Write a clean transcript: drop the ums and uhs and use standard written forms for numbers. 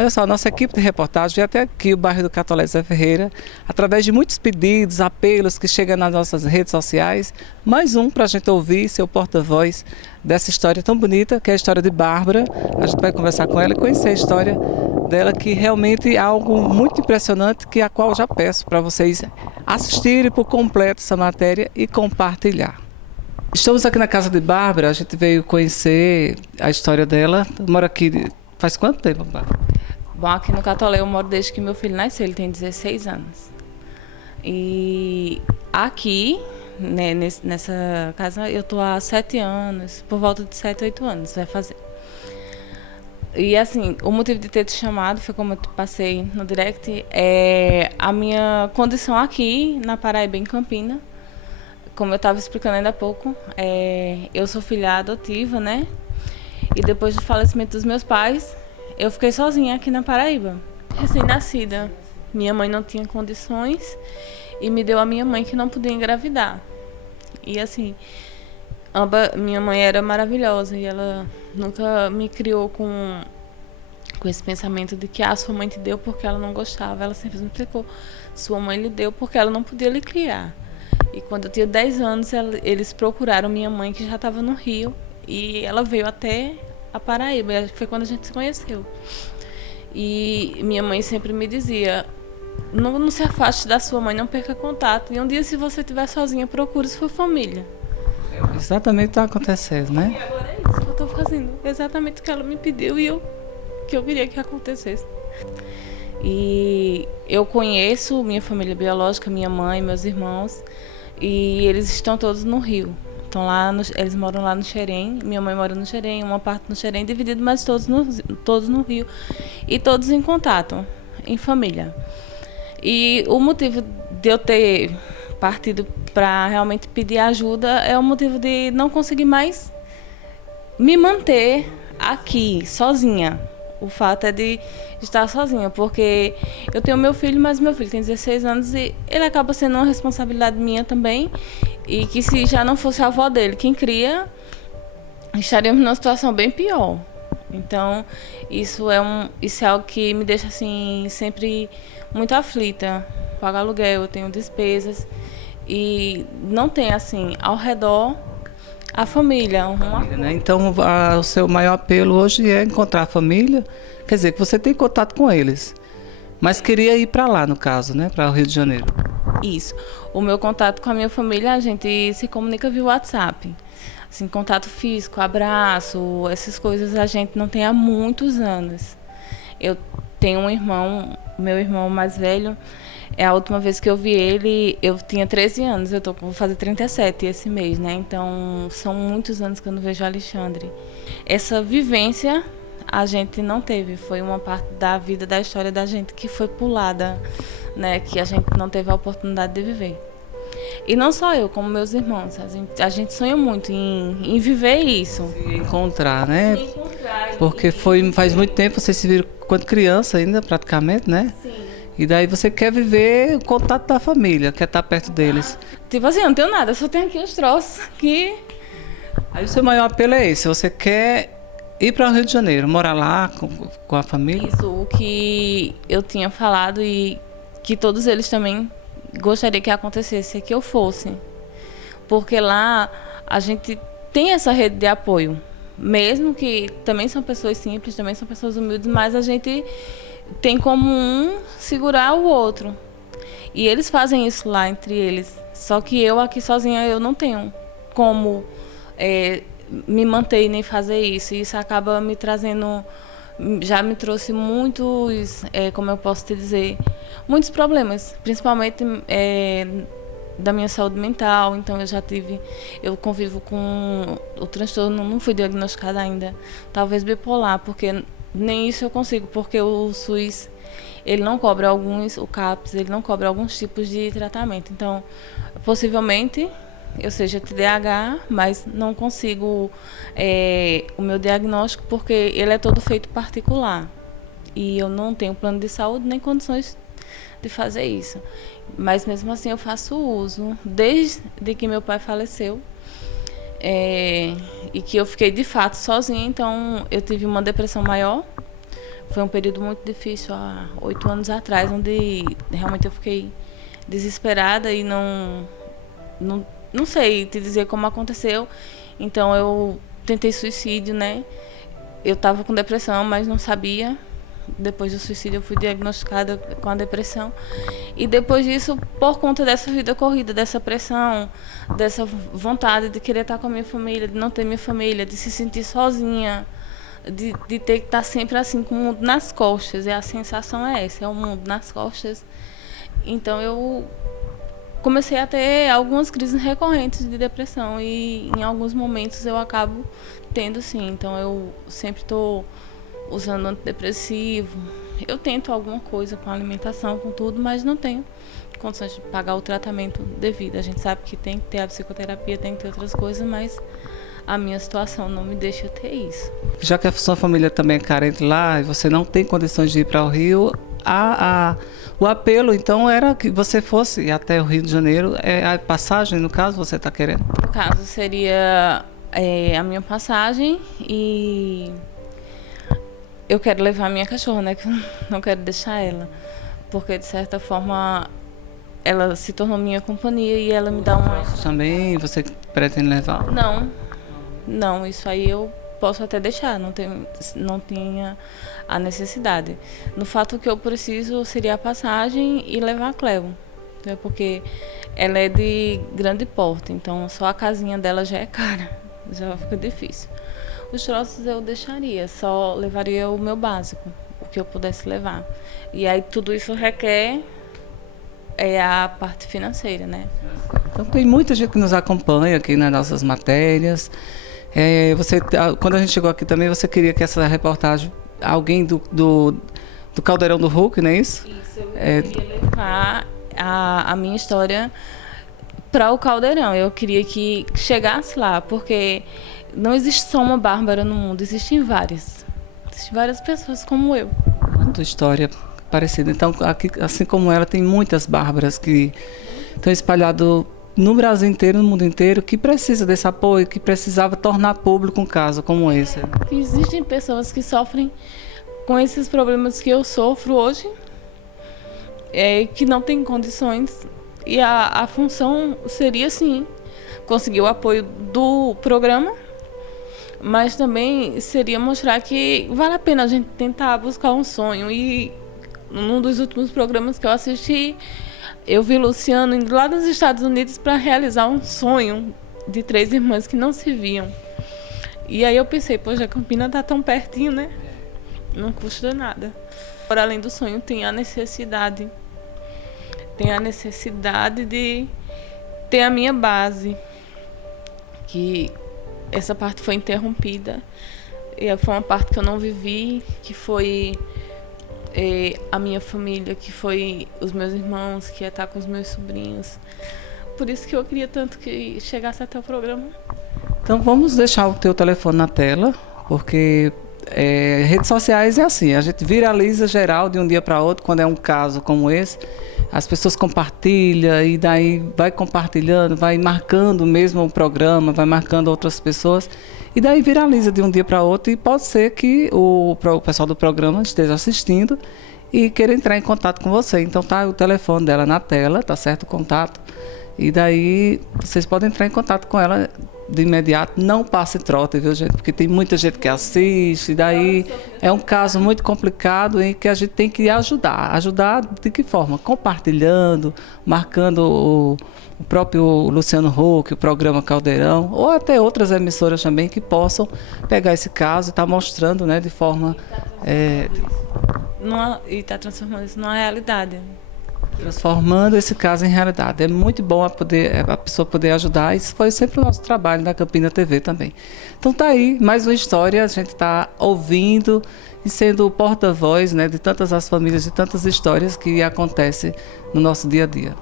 Olha só, a nossa equipe de reportagem veio até aqui, o bairro do Catolé Zé Ferreira, através de muitos pedidos, apelos que chegam nas nossas redes sociais. Mais um para a gente ouvir, seu porta-voz dessa história tão bonita, que é a história de Bárbara. A gente vai conversar com ela e conhecer a história dela, que realmente é algo muito impressionante, que a qual eu já peço para vocês assistirem por completo essa matéria e compartilhar. Estamos aqui na casa de Bárbara, a gente veio conhecer a história dela. Mora aqui faz quanto tempo, Bárbara? Bom, aqui no Catolé eu moro desde que meu filho nasceu, ele tem 16 anos. E aqui, né, nessa casa, eu tô há 7 anos, por volta de 7, 8 anos, vai fazer. E assim, o motivo de ter te chamado foi, como eu te passei no direct, é a minha condição aqui na Paraíba, em Campina. Como eu estava explicando ainda há pouco, eu sou filha adotiva, né? E depois do falecimento dos meus pais, eu fiquei sozinha aqui na Paraíba, recém-nascida. Minha mãe não tinha condições e me deu a minha mãe, que não podia engravidar. E assim, minha mãe era maravilhosa e ela nunca me criou com esse pensamento de que sua mãe te deu porque ela não gostava. Ela sempre me explicou, sua mãe lhe deu porque ela não podia lhe criar. E quando eu tinha 10 anos, eles procuraram minha mãe, que já estava no Rio, e ela veio até a Paraíba. Foi quando a gente se conheceu. E minha mãe sempre me dizia, não se afaste da sua mãe, não perca contato. E um dia, se você estiver sozinha, procure sua família. Exatamente o que está acontecendo, né? E agora é isso que eu estou fazendo. Exatamente o que ela me pediu e que eu queria que acontecesse. E eu conheço minha família biológica, minha mãe, meus irmãos, e eles estão todos no Rio. Estão lá, eles moram lá no Xerém, minha mãe mora no Xerém, uma parte no Xerém, dividido, mas todos no Rio. E todos em contato, em família. E o motivo de eu ter partido para realmente pedir ajuda é o motivo de não conseguir mais me manter aqui, sozinha. O fato é de estar sozinha, porque eu tenho meu filho, mas meu filho tem 16 anos e ele acaba sendo uma responsabilidade minha também. E que, se já não fosse a avó dele quem cria, estaríamos numa situação bem pior. Então, isso é algo que me deixa assim sempre muito aflita. Pago aluguel, eu tenho despesas e não tem assim ao redor a família, Né? Então, o seu maior apelo hoje é encontrar a família. Quer dizer, que você tem contato com eles, mas queria ir para lá, no caso, né? Para o Rio de Janeiro. Isso. O meu contato com a minha família, a gente se comunica via WhatsApp. Assim, contato físico, abraço, essas coisas a gente não tem há muitos anos. Eu tenho um irmão, meu irmão mais velho. A última vez que eu vi ele, eu tinha 13 anos, vou fazer 37 esse mês, né? Então, são muitos anos que eu não vejo o Alexandre. Essa vivência a gente não teve, foi uma parte da vida, da história da gente que foi pulada, né? Que a gente não teve a oportunidade de viver. E não só eu, como meus irmãos, a gente sonha muito em viver isso. Se encontrar, né? Se encontrar. Porque faz muito tempo, vocês se viram quando criança ainda, praticamente, né? Sim. E daí você quer viver o contato da família, quer estar perto deles. Tipo assim, eu não tenho nada, eu só tenho aqui os troços que... Aí o seu maior apelo é esse, você quer ir para o Rio de Janeiro, morar lá com a família? Isso, o que eu tinha falado e que todos eles também gostariam que acontecesse, é que eu fosse. Porque lá a gente tem essa rede de apoio. Mesmo que também são pessoas simples, também são pessoas humildes, mas a gente tem como um segurar o outro. E eles fazem isso lá entre eles. Só que eu aqui sozinha, eu não tenho como me manter nem fazer isso. E isso acaba me trazendo... Já me trouxe muitos, como eu posso te dizer, muitos problemas. Principalmente da minha saúde mental. Então eu convivo com o transtorno, não fui diagnosticada ainda. Talvez bipolar, porque... Nem isso eu consigo, porque o SUS, ele não cobre o CAPS, ele não cobre alguns tipos de tratamento. Então, possivelmente, eu seja TDAH, mas não consigo o meu diagnóstico, porque ele é todo feito particular. E eu não tenho plano de saúde nem condições de fazer isso. Mas, mesmo assim, eu faço uso, desde que meu pai faleceu. E que eu fiquei de fato sozinha, então eu tive uma depressão maior, Foi um período muito difícil, há 8 anos atrás, onde realmente eu fiquei desesperada e não sei te dizer como aconteceu. Então eu tentei suicídio, né? Eu estava com depressão, mas não sabia. Depois do suicídio eu fui diagnosticada com a depressão. E depois disso, por conta dessa vida corrida, dessa pressão, dessa vontade de querer estar com a minha família, de não ter minha família, de se sentir sozinha, de ter que estar sempre assim com o mundo nas costas. E a sensação é essa, é o mundo nas costas. Então eu comecei a ter algumas crises recorrentes de depressão e em alguns momentos eu acabo tendo sim. Então eu sempre estou usando antidepressivo. Eu tento alguma coisa com a alimentação, com tudo, mas não tenho condições de pagar o tratamento devido. A gente sabe que tem que ter a psicoterapia, tem que ter outras coisas, mas a minha situação não me deixa ter isso. Já que a sua família também é carente lá e você não tem condições de ir para o Rio, o apelo então era que você fosse até o Rio de Janeiro. A passagem, no caso, você está querendo? No caso, seria a minha passagem e eu quero levar a minha cachorra, né? Que eu não quero deixar ela. Porque, de certa forma, ela se tornou minha companhia e ela me dá uma... Também você pretende levar? Não, isso aí eu posso até deixar, não tinha a necessidade. No fato que eu preciso seria a passagem e levar a Cleo, né? Porque ela é de grande porte, então só a casinha dela já é cara, já fica difícil. Os troços eu deixaria, só levaria o meu básico, o que eu pudesse levar. E aí tudo isso requer a parte financeira, né? Então tem muita gente que nos acompanha aqui nas nossas matérias. Quando a gente chegou aqui também, você queria que essa reportagem, alguém do Caldeirão do Hulk, não é isso? Isso, eu queria levar a minha história para o Caldeirão. Eu queria que chegasse lá, porque não existe só uma Bárbara no mundo, existem várias. Existem várias pessoas como eu. A tua história parecida. Então, aqui, assim como ela, tem muitas Bárbaras que estão espalhadas no Brasil inteiro, no mundo inteiro, que precisa desse apoio, que precisava tornar público um caso como esse. Existem pessoas que sofrem com esses problemas que eu sofro hoje, que não têm condições, e a função seria, sim, conseguir o apoio do programa, mas também seria mostrar que vale a pena a gente tentar buscar um sonho. E num dos últimos programas que eu assisti, eu vi Luciano indo lá nos Estados Unidos para realizar um sonho de 3 irmãs que não se viam. E aí eu pensei, poxa, a Campina tá tão pertinho, né? Não custa nada. Por além do sonho, tem a necessidade. Tem a necessidade de ter a minha base. Que essa parte foi interrompida. E foi uma parte que eu não vivi, que foi a minha família, que foi os meus irmãos, que ia estar com os meus sobrinhos. Por isso que eu queria tanto que chegasse até o programa. Então vamos deixar o teu telefone na tela, porque redes sociais é assim, a gente viraliza geral de um dia para outro. Quando é um caso como esse, as pessoas compartilham e daí vai compartilhando, vai marcando mesmo o programa, vai marcando outras pessoas e daí viraliza de um dia para outro. E pode ser que o pessoal do programa esteja assistindo e queira entrar em contato com você. Então tá o telefone dela na tela, tá certo o contato, e daí vocês podem entrar em contato com ela de imediato. Não passe trote, viu, gente? Porque tem muita gente que assiste, e daí é um caso muito complicado em que a gente tem que ajudar. Ajudar de que forma? Compartilhando, marcando o próprio Luciano Huck, o programa Caldeirão, ou até outras emissoras também que possam pegar esse caso e estar mostrando, né, de forma... E está transformando isso numa realidade. Transformando esse caso em realidade. É muito bom a pessoa poder ajudar. Isso foi sempre o nosso trabalho da Campina TV também. Então tá aí, mais uma história. A gente está ouvindo e sendo o porta-voz, né, de tantas as famílias, de tantas histórias que acontecem no nosso dia a dia.